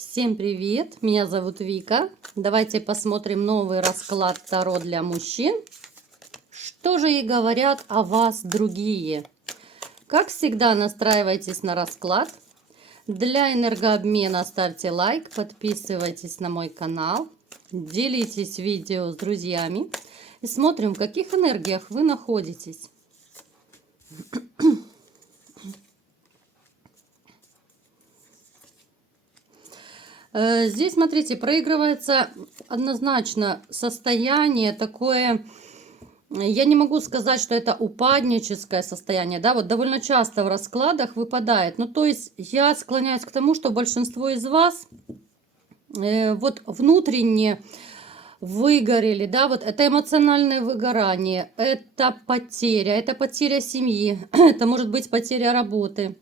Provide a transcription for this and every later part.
Всем привет! Меня зовут Вика. Давайте посмотрим новый расклад Таро для мужчин. Что же и говорят о вас другие? Как всегда, настраивайтесь на расклад. Для энергообмена ставьте лайк, подписывайтесь на мой канал, делитесь видео с друзьями и смотрим, в каких энергиях вы находитесь. Здесь, смотрите, проигрывается однозначно состояние такое, я не могу сказать, что это упадническое состояние, да, вот довольно часто в раскладах выпадает. Ну, то есть я склоняюсь к тому, что большинство из вас вот внутренне выгорели, да, вот это эмоциональное выгорание, это потеря семьи, это может быть потеря работы.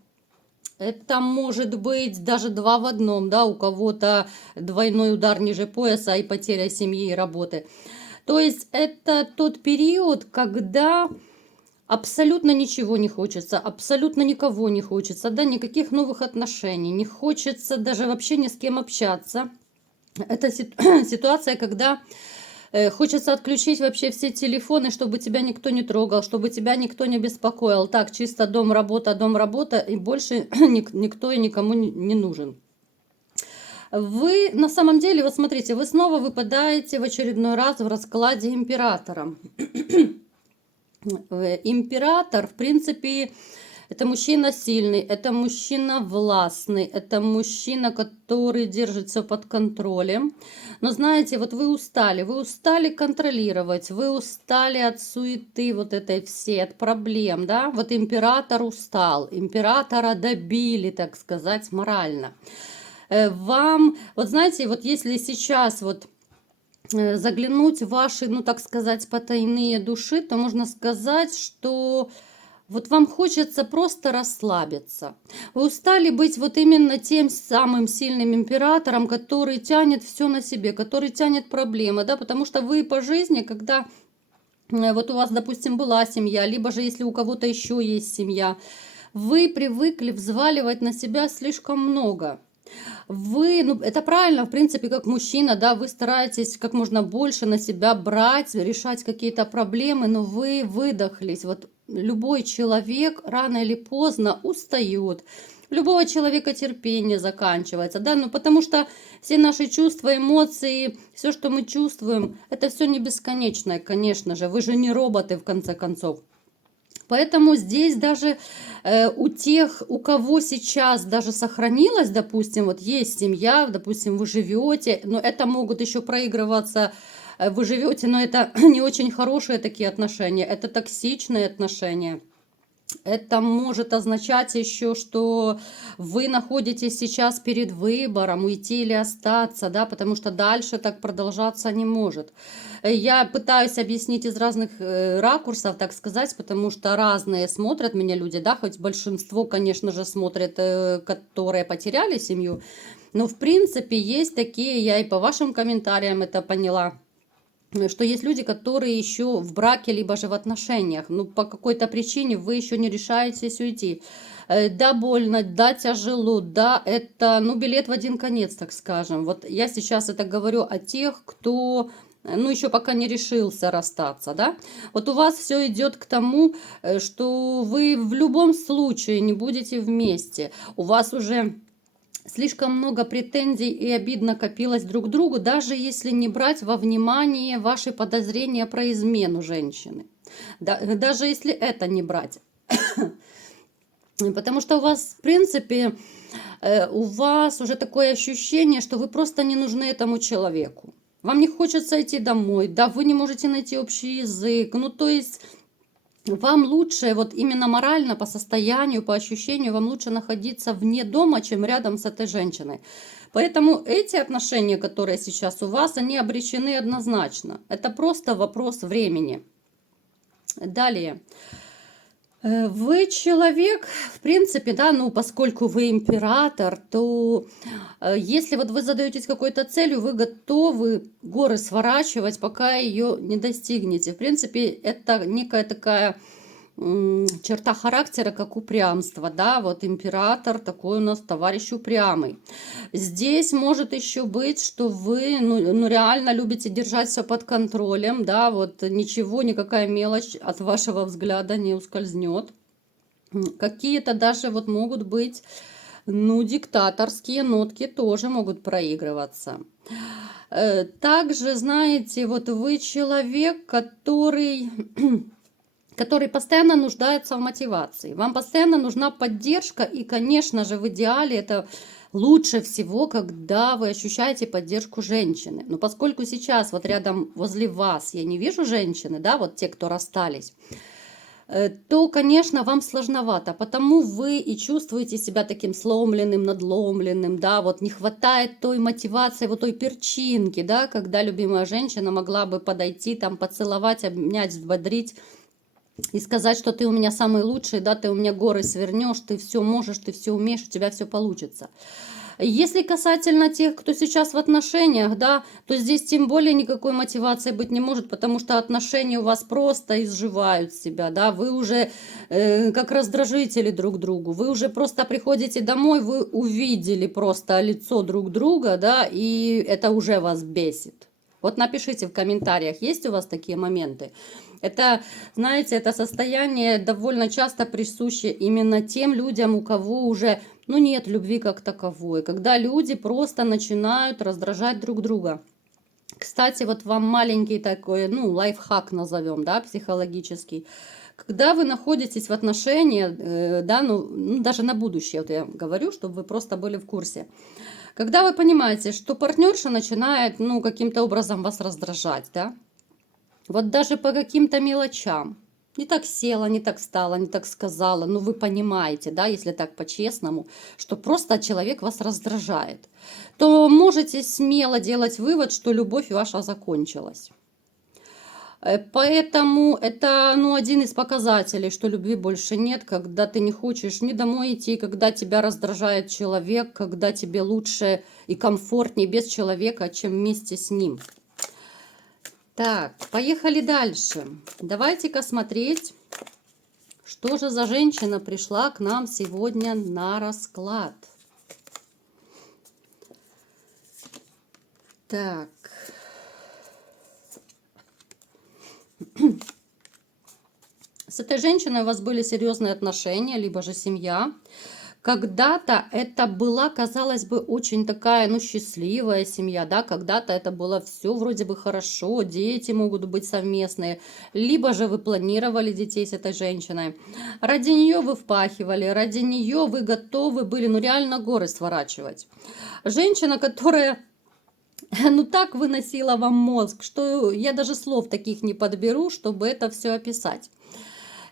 Это может быть даже два в одном, да, у кого-то двойной удар ниже пояса и потеря семьи и работы. То есть это тот период, когда абсолютно ничего не хочется, абсолютно никого не хочется, да, никаких новых отношений, не хочется даже вообще ни с кем общаться. Это ситуация, когда хочется отключить вообще все телефоны, чтобы тебя никто не трогал, чтобы тебя никто не беспокоил. Так, чисто дом, работа, и больше никто и никому не нужен. Вы на самом деле, вот смотрите, вы снова выпадаете в очередной раз в раскладе императора. Император, в принципе, это мужчина сильный, это мужчина властный, это мужчина, который держит все под контролем. Но знаете, вот вы устали контролировать, вы устали от суеты вот этой всей, от проблем, да? Вот император устал, императора добили, так сказать, морально. Вам, вот знаете, вот если сейчас вот заглянуть в ваши, ну так сказать, потайные души, то можно сказать, что вот вам хочется просто расслабиться. Вы устали быть вот именно тем самым сильным императором, который тянет все на себе, который тянет проблемы, да, потому что вы по жизни, когда вот у вас, допустим, была семья, либо же если у кого-то еще есть семья, вы привыкли взваливать на себя слишком много. Вы, ну, это правильно, в принципе, как мужчина, да, вы стараетесь как можно больше на себя брать, решать какие-то проблемы, но вы выдохлись. Вот любой человек рано или поздно устает. У любого человека терпение заканчивается, да, ну потому что все наши чувства, эмоции, все, что мы чувствуем, это все не бесконечное, конечно же. Вы же не роботы, в конце концов. Поэтому здесь даже у тех, у кого сейчас даже сохранилось, допустим, вот есть семья, допустим, вы живете, но это могут еще проигрываться, вы живете, но это не очень хорошие такие отношения, это токсичные отношения. Это может означать еще, что вы находитесь сейчас перед выбором, уйти или остаться, да, потому что дальше так продолжаться не может. Я пытаюсь объяснить из разных ракурсов, так сказать, потому что разные смотрят меня люди, да, хоть большинство, конечно же, смотрят, которые потеряли семью, но в принципе есть такие, я и по вашим комментариям это поняла, что есть люди, которые еще в браке, либо же в отношениях, но по какой-то причине вы еще не решаетесь уйти. Да, больно, да, тяжело, да, это, ну, билет в один конец, так скажем. Вот я сейчас это говорю о тех, кто, ну, еще пока не решился расстаться, да. Вот у вас все идет к тому, что вы в любом случае не будете вместе. У вас уже слишком много претензий и обид накопилось друг к другу, даже если не брать во внимание ваши подозрения про измену женщины. Даже если это не брать. Потому что у вас, в принципе, у вас уже такое ощущение, что вы просто не нужны этому человеку. Вам не хочется идти домой, да, вы не можете найти общий язык. Ну, то есть вам лучше, вот именно морально, по состоянию, по ощущению, вам лучше находиться вне дома, чем рядом с этой женщиной. Поэтому эти отношения, которые сейчас у вас, они обречены однозначно. Это просто вопрос времени. Далее. Вы человек, в принципе, да, ну, поскольку вы император, то если вот вы задаетесь какой-то целью, вы готовы горы сворачивать, пока ее не достигнете. В принципе, это некая такая черта характера, как упрямство, да, вот император такой у нас товарищ упрямый. Здесь может еще быть, что вы, ну реально любите держать все под контролем, да, вот ничего, никакая мелочь от вашего взгляда не ускользнет. Какие-то даже вот могут быть, ну, диктаторские нотки тоже могут проигрываться. Также, знаете, вот вы человек, который постоянно нуждается в мотивации. Вам постоянно нужна поддержка, и, конечно же, в идеале это лучше всего, когда вы ощущаете поддержку женщины. Но поскольку сейчас вот рядом возле вас я не вижу женщины, да, вот те, кто расстались, то, конечно, вам сложновато, потому вы и чувствуете себя таким сломленным, надломленным, да, вот не хватает той мотивации, вот той перчинки, да, когда любимая женщина могла бы подойти, там, поцеловать, обнять, взбодрить и сказать, что ты у меня самый лучший, да, ты у меня горы свернешь, ты все можешь, ты все умеешь, у тебя все получится. Если касательно тех, кто сейчас в отношениях, да, то здесь тем более никакой мотивации быть не может, потому что отношения у вас просто изживают себя, да, вы уже как раздражители друг другу, вы уже просто приходите домой, вы увидели просто лицо друг друга, да, и это уже вас бесит. Вот напишите в комментариях, есть у вас такие моменты. Это, знаете, это состояние довольно часто присуще именно тем людям, у кого уже, ну, нет любви как таковой, когда люди просто начинают раздражать друг друга. Кстати, вот вам маленький такой, ну, лайфхак назовем, да, психологический. Когда вы находитесь в отношениях, да, ну, даже на будущее, вот я говорю, чтобы вы просто были в курсе. Когда вы понимаете, что партнерша начинает, ну, каким-то образом вас раздражать, да, вот даже по каким-то мелочам. Не так села, не так встала, не так сказала. Ну, вы понимаете, да, если так по-честному, что просто человек вас раздражает, то можете смело делать вывод, что любовь ваша закончилась. Поэтому это, ну, один из показателей, что любви больше нет, когда ты не хочешь ни домой идти, когда тебя раздражает человек, когда тебе лучше и комфортнее без человека, чем вместе с ним. Так, поехали дальше. Давайте-ка смотреть, что же за женщина пришла к нам сегодня на расклад. Так. С этой женщиной у вас были серьезные отношения, либо же семья. Когда-то это была, казалось бы, очень такая, ну, счастливая семья, да, когда-то это было все вроде бы хорошо, дети могут быть совместные, либо же вы планировали детей с этой женщиной. Ради нее вы впахивали, ради нее вы готовы были, ну, реально горы сворачивать. Женщина, которая, ну, так выносила вам мозг, что я даже слов таких не подберу, чтобы это все описать.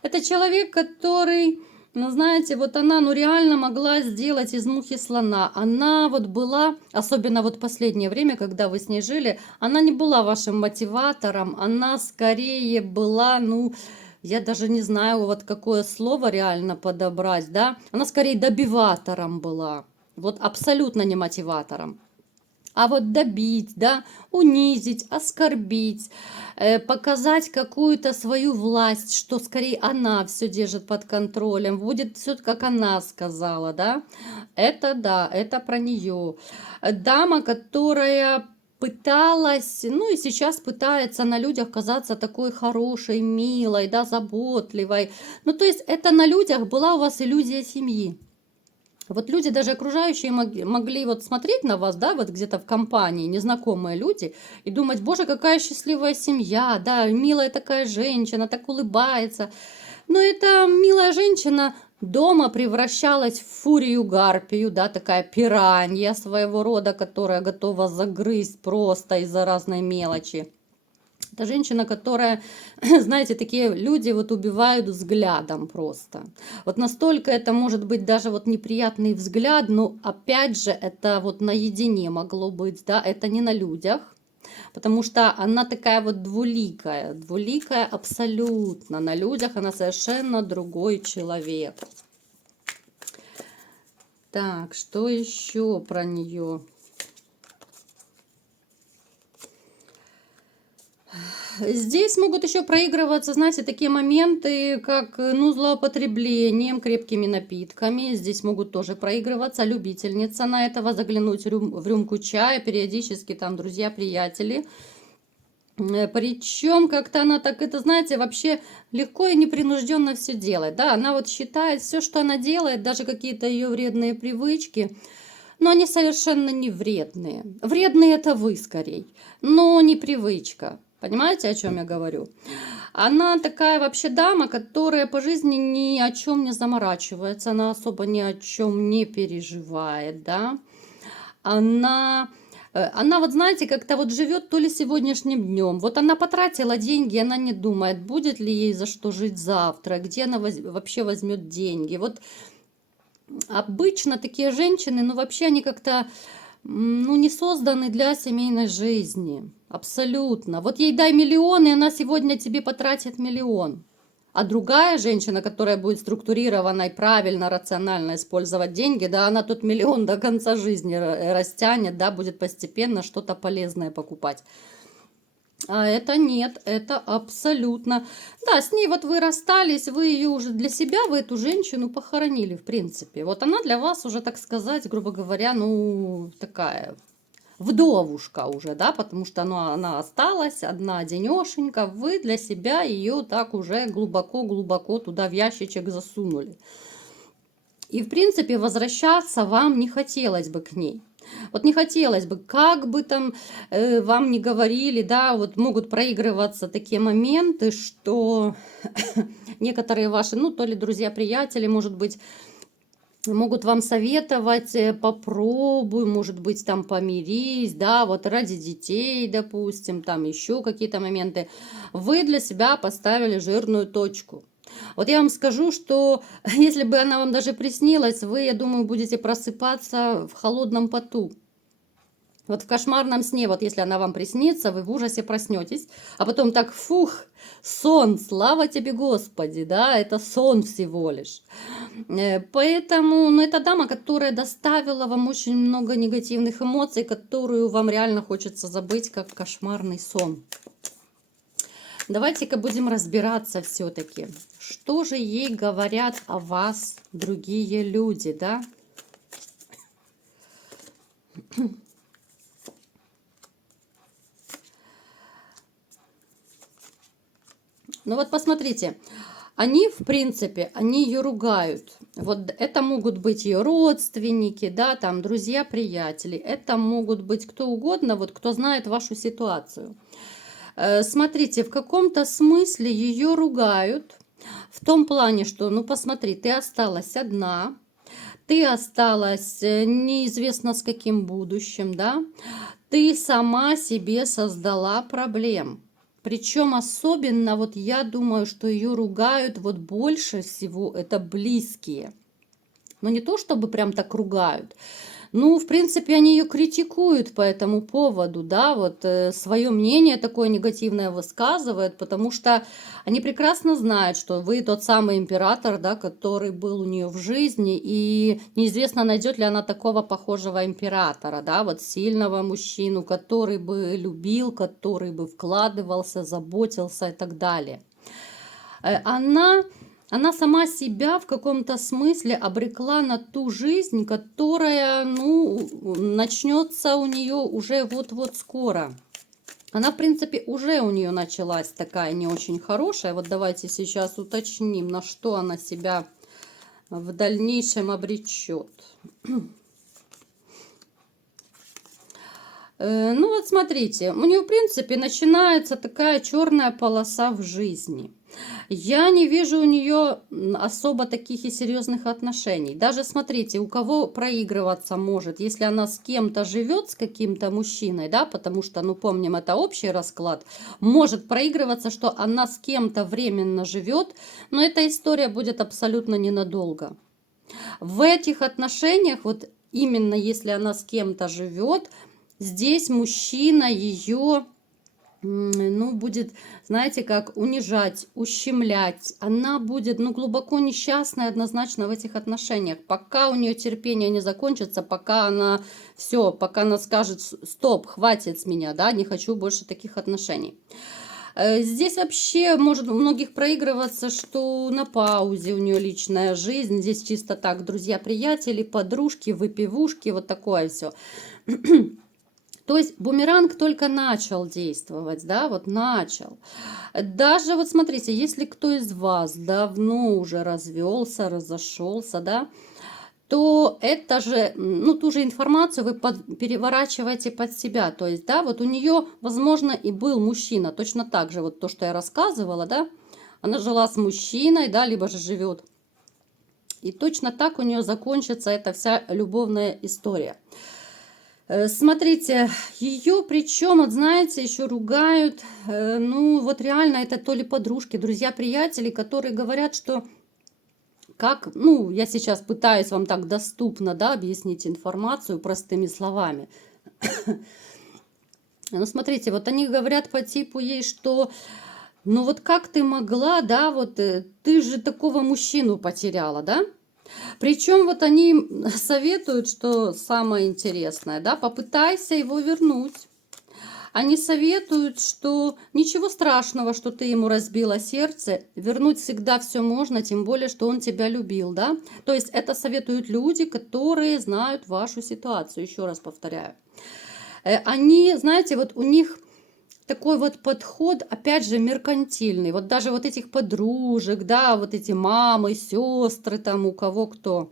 Это человек, который, ну, знаете, вот она, ну, реально могла сделать из мухи слона. Она вот была, особенно вот последнее время, когда вы с ней жили, она не была вашим мотиватором, она скорее была, ну, я даже не знаю, вот какое слово реально подобрать, да, она скорее добиватором была, вот абсолютно не мотиватором. А вот добить, да, унизить, оскорбить, показать какую-то свою власть, что скорее она все держит под контролем, будет все, как она сказала, да, это про нее. Дама, которая пыталась, ну и сейчас пытается на людях казаться такой хорошей, милой, да, заботливой. Ну, то есть это на людях была у вас иллюзия семьи. Вот люди, даже окружающие, могли вот смотреть на вас, да, вот где-то в компании, незнакомые люди, и думать, боже, какая счастливая семья, да, милая такая женщина, так улыбается. Но эта милая женщина дома превращалась в фурию-гарпию, да, такая пиранья своего рода, которая готова загрызть просто из-за разной мелочи. Это женщина, которая, знаете, такие люди вот убивают взглядом просто. Вот настолько это может быть даже вот неприятный взгляд, но опять же это вот наедине могло быть, да, это не на людях. Потому что она такая вот двуликая абсолютно. На людях она совершенно другой человек. Так, что еще про нее? Здесь могут еще проигрываться, знаете, такие моменты, как, ну, злоупотреблением крепкими напитками. Здесь могут тоже проигрываться. Любительница на этого заглянуть в рюмку чая, периодически там друзья, приятели. Причем как-то она так, это, знаете, вообще легко и непринужденно все делает. Да, она вот считает все, что она делает, даже какие-то ее вредные привычки, но они совершенно не вредные. Вредные это вы скорее, но не привычка. Понимаете, о чем я говорю? Она такая вообще дама, которая по жизни ни о чем не заморачивается, она особо ни о чем не переживает, да. Она, она вот, знаете, как-то вот живет то ли сегодняшним днем. Вот она потратила деньги, она не думает, будет ли ей за что жить завтра, где она вообще возьмет деньги. Вот обычно такие женщины, ну вообще они как-то, ну, не созданы для семейной жизни. Абсолютно. Вот ей дай миллион, и она сегодня тебе потратит миллион. А другая женщина, которая будет структурированно и правильно, рационально использовать деньги, да, она тут миллион до конца жизни растянет, да, будет постепенно что-то полезное покупать. А это нет, это абсолютно. Да, с ней вот вы расстались, вы ее уже для себя, вы эту женщину похоронили, в принципе. Вот она для вас уже, так сказать, грубо говоря, ну, такая вдовушка уже, да, потому что она осталась одна денешенька, вы для себя ее так уже глубоко-глубоко туда в ящичек засунули. И, в принципе, возвращаться вам не хотелось бы к ней. Вот не хотелось бы, как бы там вам ни говорили, да, вот могут проигрываться такие моменты, что некоторые ваши, ну, то ли друзья-приятели, может быть, могут вам советовать, попробуй, может быть, там помирись, да, вот ради детей, допустим, там еще какие-то моменты. Вы для себя поставили жирную точку. Вот я вам скажу, что если бы она вам даже приснилась, вы, я думаю, будете просыпаться в холодном поту. Вот в кошмарном сне, вот если она вам приснится, вы в ужасе проснетесь, а потом так, фух, сон, слава тебе, Господи, да, это сон всего лишь. Поэтому, ну, это дама, которая доставила вам очень много негативных эмоций, которую вам реально хочется забыть, как кошмарный сон. Давайте-ка будем разбираться все-таки, что же ей говорят о вас другие люди, да? Ну вот посмотрите, они, в принципе, они ее ругают. Вот это могут быть ее родственники, да, там, друзья, приятели. Это могут быть кто угодно, вот кто знает вашу ситуацию. Смотрите, в каком-то смысле ее ругают. В том плане, что, ну посмотри, ты осталась одна, ты осталась неизвестно с каким будущим, да, ты сама себе создала проблем. Причем особенно, вот я думаю, что ее ругают вот больше всего это близкие. Но не то, чтобы прям так ругают. Ну, в принципе, они ее критикуют по этому поводу, да, вот свое мнение такое негативное высказывают, потому что они прекрасно знают, что вы тот самый император, да, который был у нее в жизни, и неизвестно, найдет ли она такого похожего императора, да, вот сильного мужчину, который бы любил, который бы вкладывался, заботился и так далее. Она сама себя в каком-то смысле обрекла на ту жизнь, которая, ну, начнется у нее уже вот-вот скоро. Она, в принципе, уже у нее началась такая не очень хорошая. Вот давайте сейчас уточним, на что она себя в дальнейшем обречет. Ну вот смотрите, у нее, в принципе, начинается такая черная полоса в жизни. Я не вижу у нее особо таких и серьезных отношений. Даже смотрите, у кого проигрываться может, если она с кем-то живет, с каким-то мужчиной, да, потому что, ну, помним, это общий расклад, может проигрываться, что она с кем-то временно живет, но эта история будет абсолютно ненадолго. В этих отношениях, вот именно если она с кем-то живет, здесь мужчина ее, ну, будет, знаете, как унижать, ущемлять. Она будет, ну, глубоко несчастной однозначно в этих отношениях. Пока у нее терпение не закончится, пока она все, пока она скажет: стоп, хватит с меня, да, не хочу больше таких отношений. Здесь вообще может у многих проигрываться, что на паузе у нее личная жизнь. Здесь чисто так, друзья, приятели, подружки, выпивушки, вот такое все. То есть бумеранг только начал действовать, да, вот начал. Даже вот смотрите, если кто из вас давно уже развелся, разошелся, да, то это же, ну, ту же информацию вы переворачиваете под себя. То есть, да, вот у нее, возможно, и был мужчина, точно так же, вот то, что я рассказывала, да, она жила с мужчиной, да, либо же живет. И точно так у нее закончится эта вся любовная история. Смотрите, ее причем, вот знаете, еще ругают, ну, вот реально это то ли подружки, друзья, приятели, которые говорят, что как, ну, я сейчас пытаюсь вам так доступно, да, объяснить информацию простыми словами. Ну, смотрите, вот они говорят по типу ей, что, ну, вот как ты могла, да, вот ты же такого мужчину потеряла, да? Причем вот они советуют, что самое интересное, да, попытайся его вернуть. Они советуют, что ничего страшного, что ты ему разбила сердце, вернуть всегда все можно, тем более, что он тебя любил, да. То есть это советуют люди, которые знают вашу ситуацию, еще раз повторяю. Они, знаете, вот у них такой вот подход, опять же, меркантильный. Вот даже вот этих подружек, да, вот эти мамы, сестры, там у кого кто.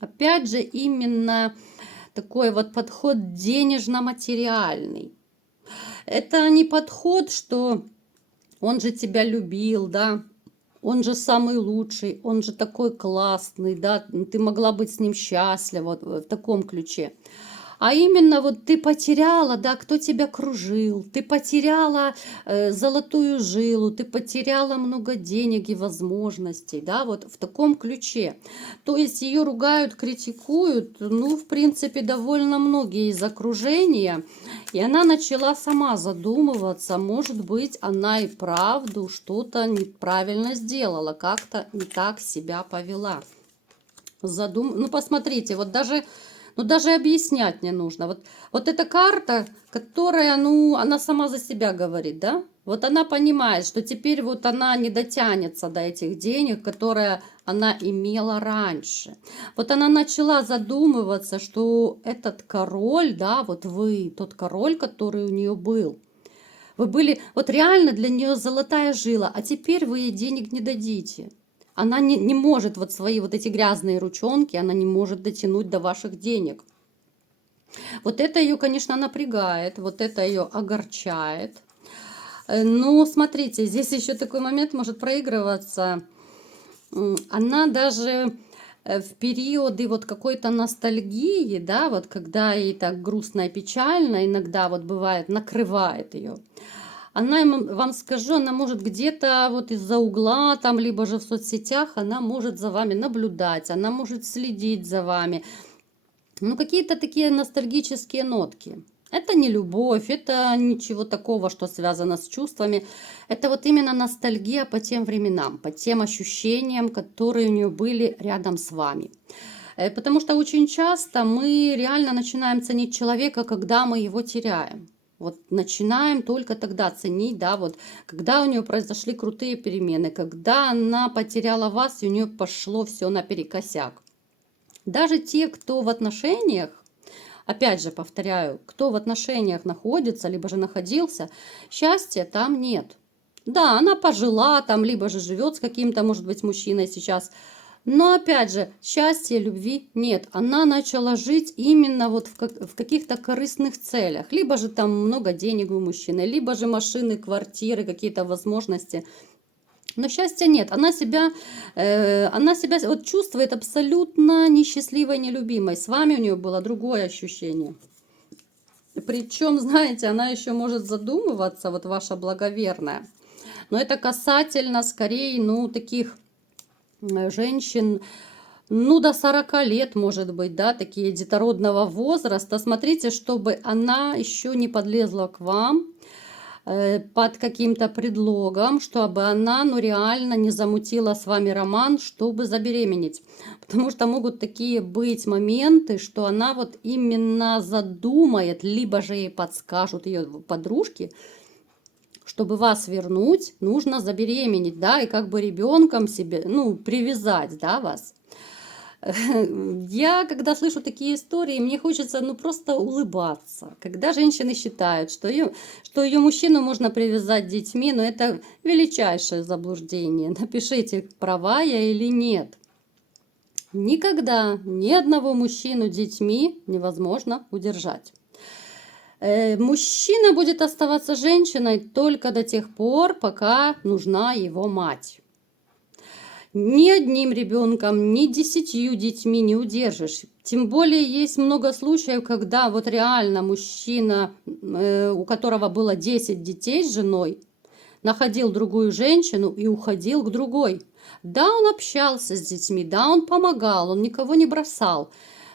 Опять же, именно такой вот подход денежно-материальный. Это не подход, что он же тебя любил, да, он же самый лучший, он же такой классный, да, ты могла быть с ним счастлива, вот в таком ключе. А именно вот ты потеряла, да, кто тебя кружил, ты потеряла золотую жилу, ты потеряла много денег и возможностей, да, вот в таком ключе. То есть ее ругают, критикуют, ну, в принципе, довольно многие из окружения. И она начала сама задумываться, может быть, она и правду что-то неправильно сделала, как-то не так себя повела. Ну, посмотрите, вот даже... Ну, даже объяснять не нужно. Вот эта карта, которая, ну, она сама за себя говорит, да? Вот она понимает, что теперь вот она не дотянется до этих денег, которые она имела раньше. Вот она начала задумываться, что этот король, да, вот вы, тот король, который у нее был, вы были, вот реально для нее золотая жила, а теперь вы ей денег не дадите. Она не может вот свои вот эти грязные ручонки, она не может дотянуть до ваших денег. Вот это ее, конечно, напрягает, вот это ее огорчает. Но смотрите, здесь еще такой момент может проигрываться. Она даже в периоды вот какой-то ностальгии, да, вот когда ей так грустно и печально, иногда вот бывает, накрывает ее. Она, вам скажу, она может где-то вот из-за угла, там, либо же в соцсетях, она может за вами наблюдать, она может следить за вами. Ну, какие-то такие ностальгические нотки. Это не любовь, это ничего такого, что связано с чувствами. Это вот именно ностальгия по тем временам, по тем ощущениям, которые у нее были рядом с вами. Потому что очень часто мы реально начинаем ценить человека, когда мы его теряем. Вот начинаем только тогда ценить, да, вот когда у нее произошли крутые перемены, когда она потеряла вас, и у нее пошло все наперекосяк. Даже те, кто в отношениях, опять же повторяю, кто в отношениях находится, либо же находился, счастья там нет. Да, она пожила там, либо же живет с каким-то, может быть, мужчиной сейчас, но опять же, счастья, любви нет. Она начала жить именно вот в каких-то корыстных целях. Либо же там много денег у мужчины, либо же машины, квартиры, какие-то возможности. Но счастья нет. Она себя вот чувствует абсолютно несчастливой, нелюбимой. С вами у нее было другое ощущение. Причем, знаете, она еще может задумываться, вот ваша благоверная. Но это касательно скорее, ну, таких женщин, ну, до 40 лет, может быть, да, такие детородного возраста. Смотрите, чтобы она еще не подлезла к вам под каким-то предлогом, чтобы она, ну, реально не замутила с вами роман, чтобы забеременеть. Потому что могут такие быть моменты, что она вот именно задумает, либо же ей подскажут ее подружки, чтобы вас вернуть, нужно забеременеть, да, и как бы ребенком себе, ну, привязать, да, вас. Я, когда слышу такие истории, мне хочется, ну, просто улыбаться. Когда женщины считают, что ее мужчину можно привязать детьми, но это величайшее заблуждение. Напишите, права я или нет. Никогда ни одного мужчину детьми невозможно удержать. Мужчина будет оставаться женщиной только до тех пор, пока нужна его мать. Ни одним ребенком, ни 10 детьми не удержишь. Тем более есть много случаев, когда вот реально мужчина, у которого было 10 детей с женой, находил другую женщину и уходил к другой. Да, он общался с детьми, да, он помогал, он никого не бросал,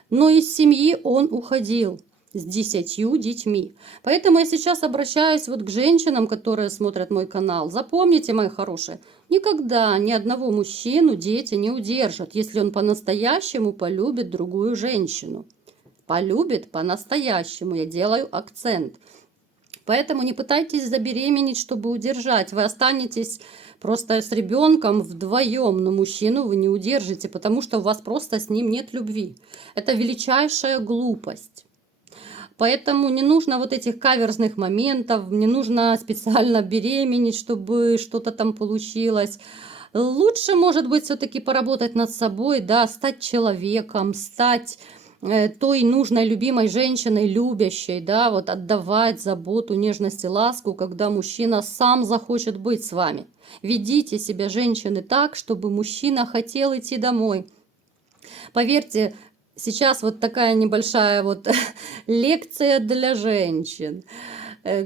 но из семьи он уходил с 10 детьми. Поэтому я сейчас обращаюсь вот к женщинам, которые смотрят мой канал. Запомните, мои хорошие, никогда ни одного мужчину дети не удержат, если он по-настоящему полюбит другую женщину. Полюбит по-настоящему, я делаю акцент. Поэтому не пытайтесь забеременеть, чтобы удержать. Вы останетесь просто с ребенком вдвоем, но мужчину вы не удержите, потому что у вас просто с ним нет любви. Это величайшая глупость. Поэтому не нужно вот этих каверзных моментов, не нужно специально беременеть, чтобы что-то там получилось. Лучше, может быть, все-таки поработать над собой, да, стать человеком, стать той нужной, любимой женщиной, любящей, да, вот отдавать заботу, нежность и ласку, когда мужчина сам захочет быть с вами. Ведите себя, женщины, так, чтобы мужчина хотел идти домой. Поверьте, сейчас вот такая небольшая вот лекция для женщин.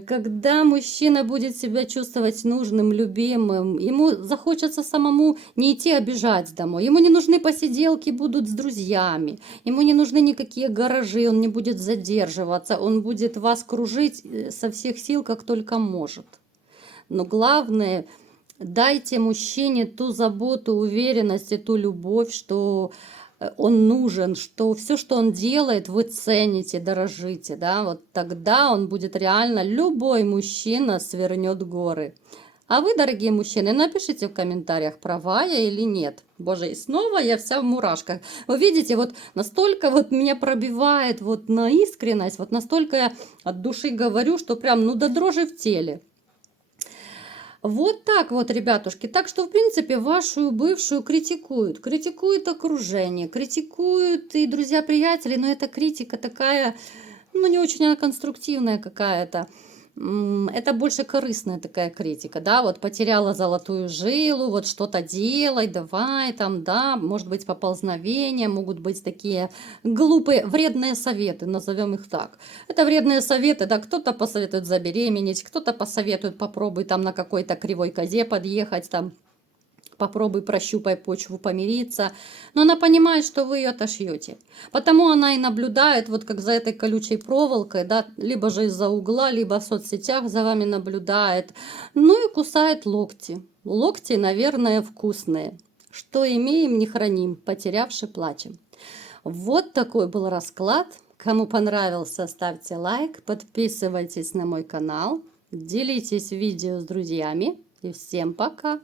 Когда мужчина будет себя чувствовать нужным, любимым, ему захочется самому не идти обижать домой. Ему не нужны посиделки будут с друзьями, ему не нужны никакие гаражи, он не будет задерживаться, он будет вас кружить со всех сил, как только может. Но главное, дайте мужчине ту заботу, уверенность и ту любовь, что он нужен, что все, что он делает, вы цените, дорожите, да, вот тогда он будет реально, любой мужчина свернет горы. А вы, дорогие мужчины, напишите в комментариях, права я или нет. Боже, и снова я вся в мурашках. Вы видите, вот настолько вот меня пробивает вот на искренность, вот настолько я от души говорю, что прям, ну, до дрожи в теле. Вот так вот, ребятушки. Так что, в принципе, вашу бывшую критикуют. Критикуют окружение, критикуют и друзья-приятели, но эта критика такая, ну, не очень она конструктивная какая-то. Это больше корыстная такая критика, да, вот потеряла золотую жилу, вот что-то делай, давай там, да, может быть поползновения, могут быть такие глупые, вредные советы, назовем их так. Это вредные советы, да, кто-то посоветует забеременеть, кто-то посоветует попробуй там на какой-то кривой козе подъехать, там, попробуй прощупай почву, помириться. Но она понимает, что вы ее отошьете. Потому она и наблюдает, вот как за этой колючей проволокой, да, либо же из-за угла, либо в соцсетях за вами наблюдает. Ну и кусает локти. Локти, наверное, вкусные. Что имеем, не храним, потерявши плачем. Вот такой был расклад. Кому понравился, ставьте лайк, подписывайтесь на мой канал, делитесь видео с друзьями. И всем пока!